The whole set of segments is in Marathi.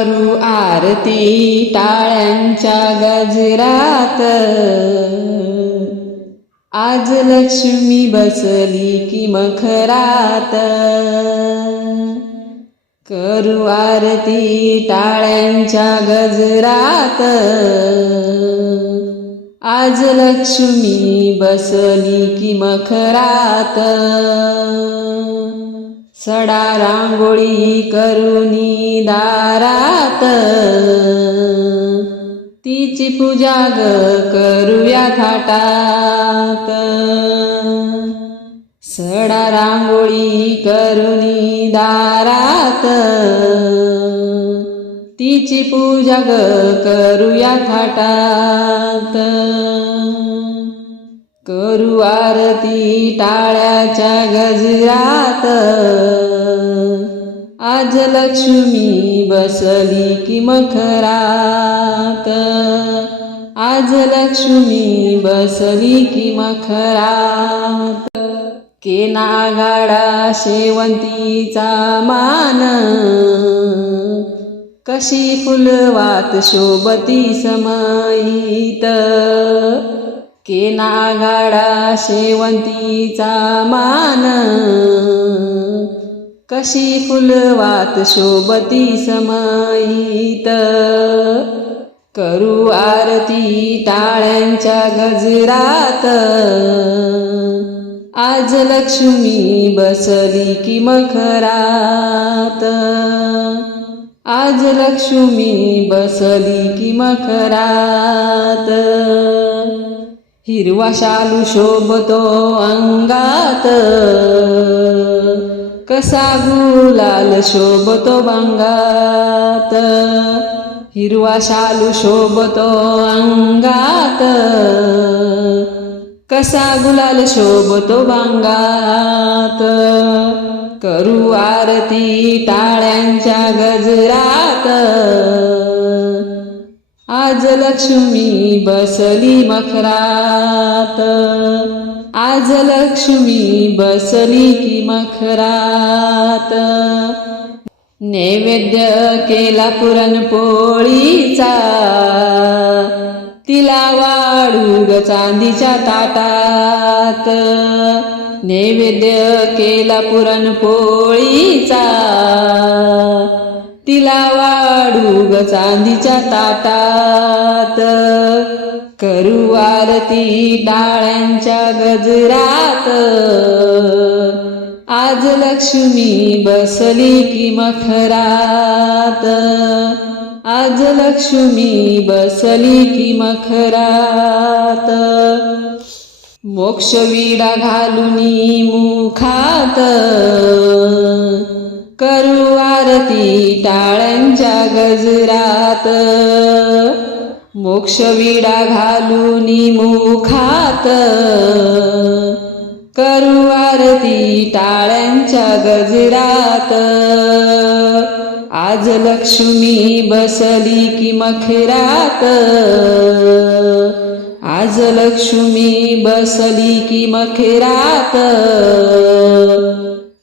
करू आरती टाळ्यांच्या गजरात. आज लक्ष्मी बसली की मखरात. करू आरती टाळ्यांच्या गजरात. आज लक्ष्मी बसली की मखरात. सडा रांगोळी करुनी दारात. तिची पूजा ग करूया थाटात. सडा रांगोळी करुनी दारात. तिची पूजा ग करूया थाटात. करू आरती टाळ्याच्या गजरात. आज लक्ष्मी बसली की मखरात. आज लक्ष्मी बसली की मखरात. केनागाडा शेवंतीचा मान. कशी फुलवात शोभती समयीत केनागाडा शेवंतीचा मान. कशी फुलवात शोभती समाईत. करू आरती टाळ्यांच्या गजरात. आज लक्ष्मी बसली की मखरात. आज लक्ष्मी बसली की मखरात. हिरवा शालू शोभतो अंगात. कसा गुलाल शोभतो बांगात हिरवा शालू शोभतो अंगात. कसा गुलाल शोभतो बांगात करू आरती टाळ्यांच्या गजरात. आज लक्ष्मी बसली मखरात. आज लक्ष्मी बसली की मखरात. नैवेद्य केला पुरणपोळीचा. तिला वाढू ग चांदीच्या ताटात. नैवेद्य केला पुरणपोळीचा. तिला वाढू ग चांदीच्या ताटात. करू आरती डाळ्यांच्या गजरात. आज लक्ष्मी बसली की मखरात. आज लक्ष्मी बसली की मखरात. मोक्षविडा घालुनी मुखात. करू आरती टाळ्यांच्या गजरात. मोक्षविडा घालून मुखात करू आरती टाळ्यांच्या गजरात. आज लक्ष्मी बसली की मखरात. आज लक्ष्मी बसली की मखरात.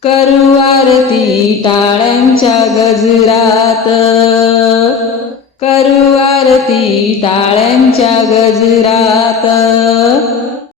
करू आरती टाळ्यांच्या गजरात. करू आरती टाळ्यांच्या गजरात.